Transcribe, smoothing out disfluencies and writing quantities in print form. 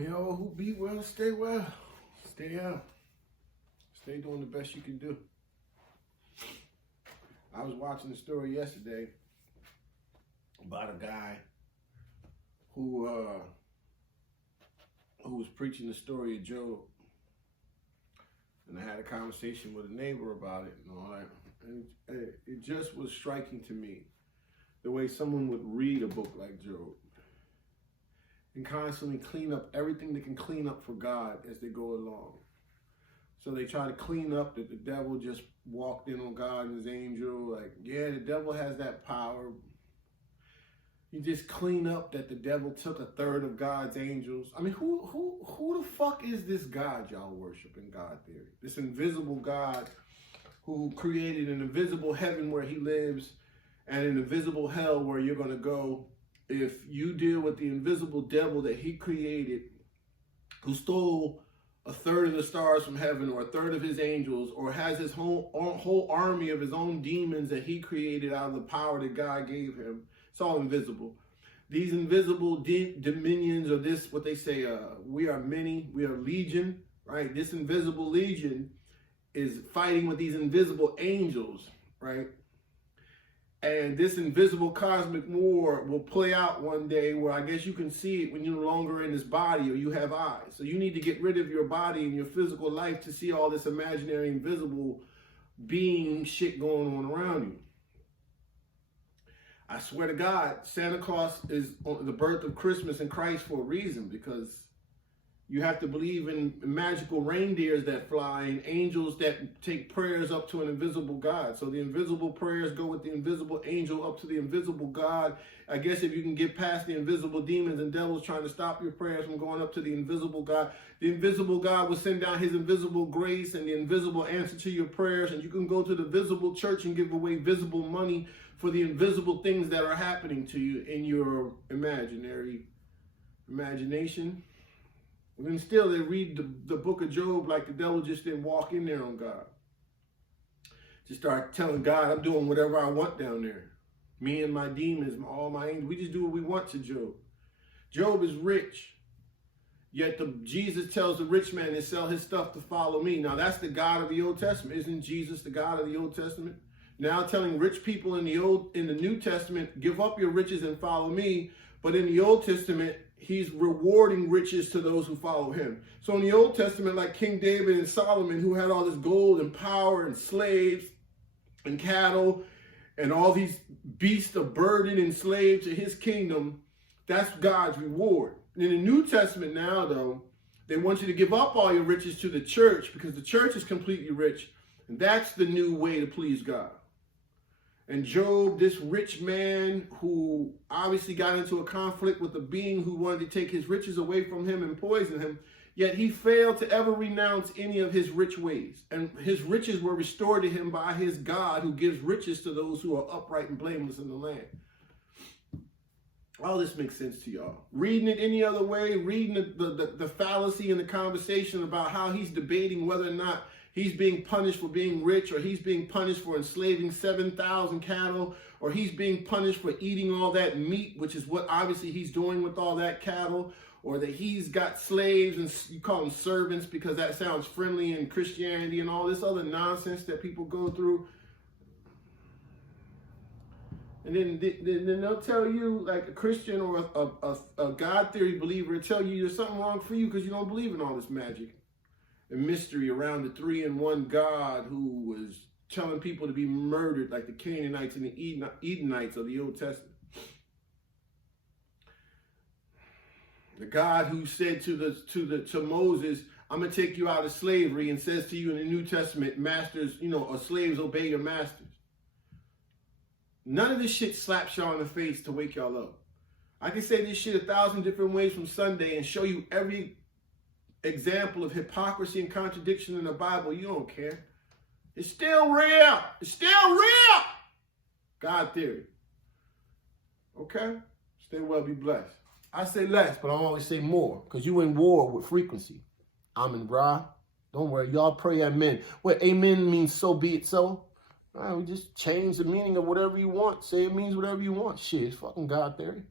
Yo, who be well, stay well. Stay out. Stay doing the best you can do. I was watching a story yesterday about a guy who was preaching the story of Job. And I had a conversation with a neighbor about it and all that. And it just was striking to me the way someone would read a book like Job and constantly clean up everything they can clean up for God as they go along. So they try to clean up that the devil just walked in on God and his angel. Like, yeah, the devil has that power. You just clean up that the devil took a third of God's angels. I mean, who the fuck is this God y'all worship in God theory? This invisible God who created an invisible heaven where he lives and an invisible hell where you're going to go if you deal with the invisible devil that he created, who stole a third of the stars from heaven or a third of his angels, or has his whole army of his own demons that he created out of the power that God gave him. It's all invisible. These invisible dominions, or this, what they say, we are many, we are legion, right? This invisible legion is fighting with these invisible angels, right? And this invisible cosmic war will play out one day where I guess you can see it when you're no longer in this body or you have eyes. So you need to get rid of your body and your physical life to see all this imaginary invisible being shit going on around you. I swear to God, Santa Claus is the birth of Christmas and Christ for a reason, because you have to believe in magical reindeers that fly and angels that take prayers up to an invisible God. So the invisible prayers go with the invisible angel up to the invisible God. I guess if you can get past the invisible demons and devils trying to stop your prayers from going up to the invisible God will send down his invisible grace and the invisible answer to your prayers. And you can go to the visible church and give away visible money for the invisible things that are happening to you in your imagination. And still, they read the book of Job like the devil just didn't walk in there on God. Just start telling God, I'm doing whatever I want down there. Me and my demons, all my angels, we just do what we want to Job. Job is rich. Yet Jesus tells the rich man to sell his stuff to follow me. Now, that's the God of the Old Testament. Isn't Jesus the God of the Old Testament? Now telling rich people in the New Testament, give up your riches and follow me. But in the Old Testament, he's rewarding riches to those who follow him. So in the Old Testament, like King David and Solomon, who had all this gold and power and slaves and cattle and all these beasts of burden enslaved to his kingdom, that's God's reward. And in the New Testament now, though, they want you to give up all your riches to the church because the church is completely rich. And that's the new way to please God. And Job, this rich man who obviously got into a conflict with a being who wanted to take his riches away from him and poison him, yet he failed to ever renounce any of his rich ways. And his riches were restored to him by his God, who gives riches to those who are upright and blameless in the land. All this makes sense to y'all. Reading it any other way, reading the fallacy in the conversation about how he's debating whether or not he's being punished for being rich, or he's being punished for enslaving 7,000 cattle, or he's being punished for eating all that meat, which is what obviously he's doing with all that cattle, or that he's got slaves and you call them servants because that sounds friendly in Christianity, and all this other nonsense that people go through. And then they'll tell you, like a Christian or a God theory believer, will tell you there's something wrong for you because you don't believe in all this magic and mystery around the 3-in-1 God who was telling people to be murdered like the Canaanites and the Edenites of the Old Testament. The God who said to Moses, I'm going to take you out of slavery, and says to you in the New Testament, masters, or slaves, obey your masters. None of this shit slaps y'all in the face to wake y'all up. I can say this shit 1,000 different ways from Sunday and show you every example of hypocrisy and contradiction in the Bible. You don't care. It's still real. It's still real. God theory. Okay? Stay well, be blessed. I say less, but I always say more, because you in war with frequency. I'm in Ra. Don't worry. Y'all pray amen. What amen means so be it so. All right, we just change the meaning of whatever you want. Say it means whatever you want. Shit, it's fucking God theory.